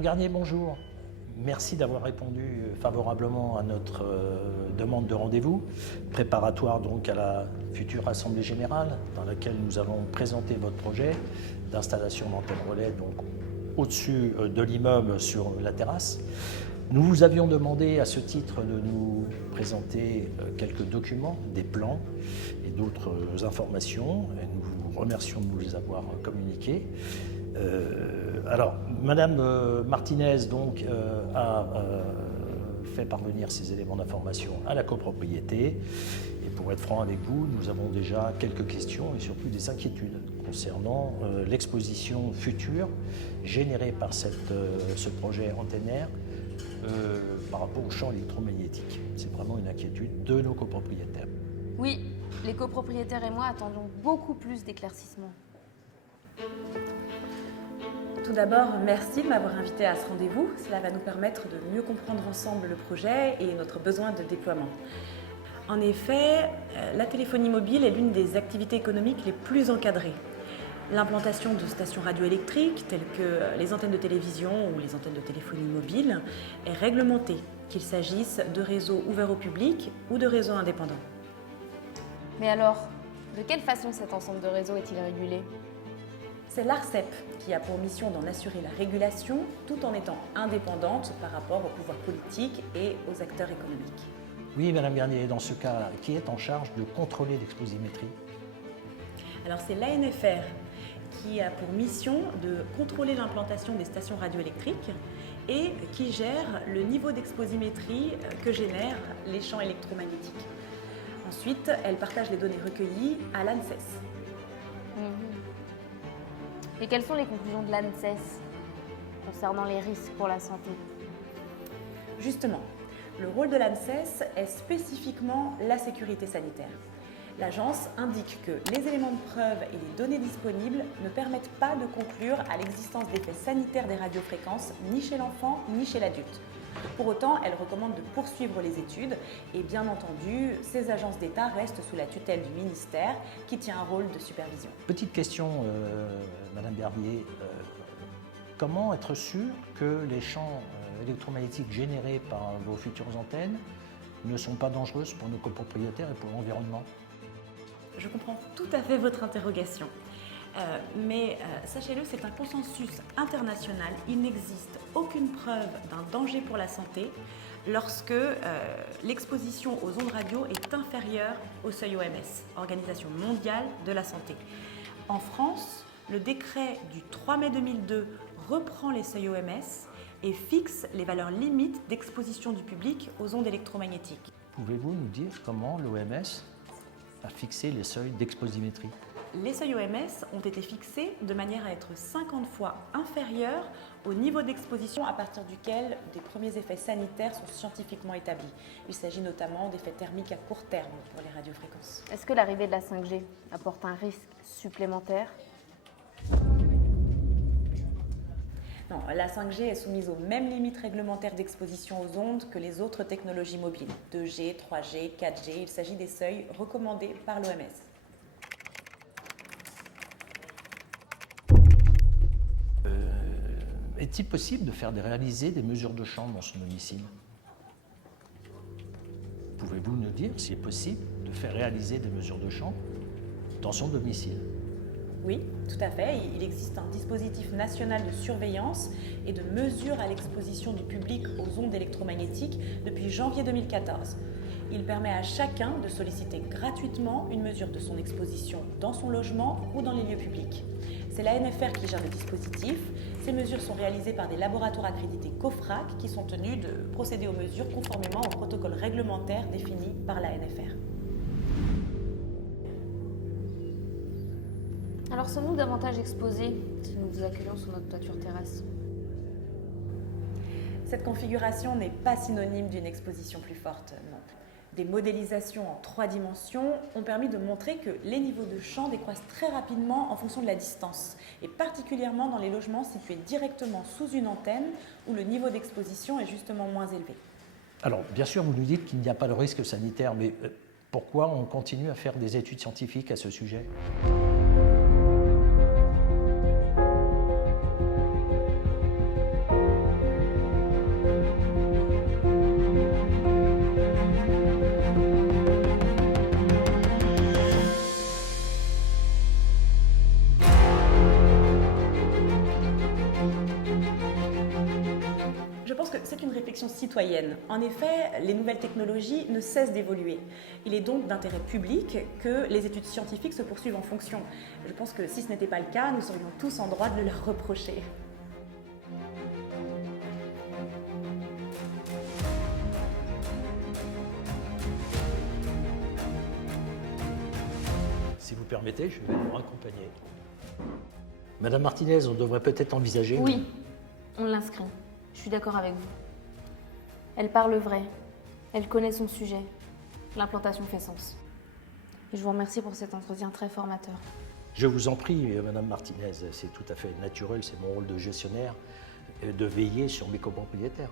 Madame Garnier, bonjour. Merci d'avoir répondu favorablement à notre demande de rendez-vous, préparatoire donc à la future Assemblée Générale, dans laquelle nous allons présenter votre projet d'installation d'antenne relais donc, au-dessus de l'immeuble sur la terrasse. Nous vous avions demandé à ce titre de nous présenter quelques documents, des plans et d'autres informations. Et nous vous remercions de nous les avoir communiqués. Alors, Madame Martinez donc, a fait parvenir ces éléments d'information à la copropriété. Et pour être franc avec vous, nous avons déjà quelques questions et surtout des inquiétudes concernant l'exposition future générée par ce projet antennaire par rapport au champ électromagnétique. C'est vraiment une inquiétude de nos copropriétaires. Oui, les copropriétaires et moi attendons beaucoup plus d'éclaircissements. Tout d'abord, merci de m'avoir invité à ce rendez-vous. Cela va nous permettre de mieux comprendre ensemble le projet et notre besoin de déploiement. En effet, la téléphonie mobile est l'une des activités économiques les plus encadrées. L'implantation de stations radioélectriques, telles que les antennes de télévision ou les antennes de téléphonie mobile, est réglementée, qu'il s'agisse de réseaux ouverts au public ou de réseaux indépendants. Mais alors, de quelle façon cet ensemble de réseaux est-il régulé ? C'est l'ARCEP qui a pour mission d'en assurer la régulation tout en étant indépendante par rapport au pouvoir politique et aux acteurs économiques. Oui, Madame Garnier, dans ce cas, qui est en charge de contrôler l'exposimétrie ? Alors c'est l'ANFR qui a pour mission de contrôler l'implantation des stations radioélectriques et qui gère le niveau d'exposimétrie que génèrent les champs électromagnétiques. Ensuite, elle partage les données recueillies à l'ANSES. Et quelles sont les conclusions de l'ANSES concernant les risques pour la santé ? Justement, le rôle de l'ANSES est spécifiquement la sécurité sanitaire. L'agence indique que les éléments de preuve et les données disponibles ne permettent pas de conclure à l'existence d'effets sanitaires des radiofréquences ni chez l'enfant ni chez l'adulte. Pour autant, elle recommande de poursuivre les études et bien entendu, ces agences d'État restent sous la tutelle du ministère qui tient un rôle de supervision. Petite question, Madame Garnier. Comment être sûr que les champs électromagnétiques générés par vos futures antennes ne sont pas dangereuses pour nos copropriétaires et pour l'environnement ? Je comprends tout à fait votre interrogation. Mais sachez-le, c'est un consensus international. Il n'existe aucune preuve d'un danger pour la santé lorsque l'exposition aux ondes radio est inférieure au seuil OMS, Organisation mondiale de la santé. En France, le décret du 3 mai 2002 reprend les seuils OMS et fixe les valeurs limites d'exposition du public aux ondes électromagnétiques. Pouvez-vous nous dire comment l'OMS a fixé les seuils d'exposimétrie ? Les seuils OMS ont été fixés de manière à être 50 fois inférieurs au niveau d'exposition à partir duquel des premiers effets sanitaires sont scientifiquement établis. Il s'agit notamment d'effets thermiques à court terme pour les radiofréquences. Est-ce que l'arrivée de la 5G apporte un risque supplémentaire ? Non, la 5G est soumise aux mêmes limites réglementaires d'exposition aux ondes que les autres technologies mobiles. 2G, 3G, 4G, il s'agit des seuils recommandés par l'OMS. Est-il possible de réaliser des mesures de champ dans son domicile ? Pouvez-vous nous dire s'il est possible de faire réaliser des mesures de champ dans son domicile ? Oui, tout à fait. Il existe un dispositif national de surveillance et de mesure à l'exposition du public aux ondes électromagnétiques depuis janvier 2014. Il permet à chacun de solliciter gratuitement une mesure de son exposition dans son logement ou dans les lieux publics. C'est l'ANFR qui gère le dispositif. Ces mesures sont réalisées par des laboratoires accrédités COFRAC qui sont tenus de procéder aux mesures conformément au protocole réglementaire défini par l'ANFR. Alors sommes-nous davantage exposés si nous vous accueillons sur notre toiture terrasse ? Cette configuration n'est pas synonyme d'une exposition plus forte, non. Des modélisations en 3 dimensions ont permis de montrer que les niveaux de champ décroissent très rapidement en fonction de la distance, et particulièrement dans les logements situés directement sous une antenne où le niveau d'exposition est justement moins élevé. Alors, bien sûr, vous nous dites qu'il n'y a pas de risque sanitaire, mais pourquoi on continue à faire des études scientifiques à ce sujet ? réflexion citoyenne. En effet, les nouvelles technologies ne cessent d'évoluer. Il est donc d'intérêt public que les études scientifiques se poursuivent en fonction. Je pense que si ce n'était pas le cas, nous serions tous en droit de le leur reprocher. Si vous permettez, je vais vous raccompagner. Madame Martinez, on devrait peut-être envisager... Oui, on l'inscrit. Je suis d'accord avec vous. Elle parle vrai. Elle connaît son sujet. L'implantation fait sens. Et je vous remercie pour cet entretien très formateur. Je vous en prie, Madame Martinez, c'est tout à fait naturel, c'est mon rôle de gestionnaire de veiller sur mes copropriétaires.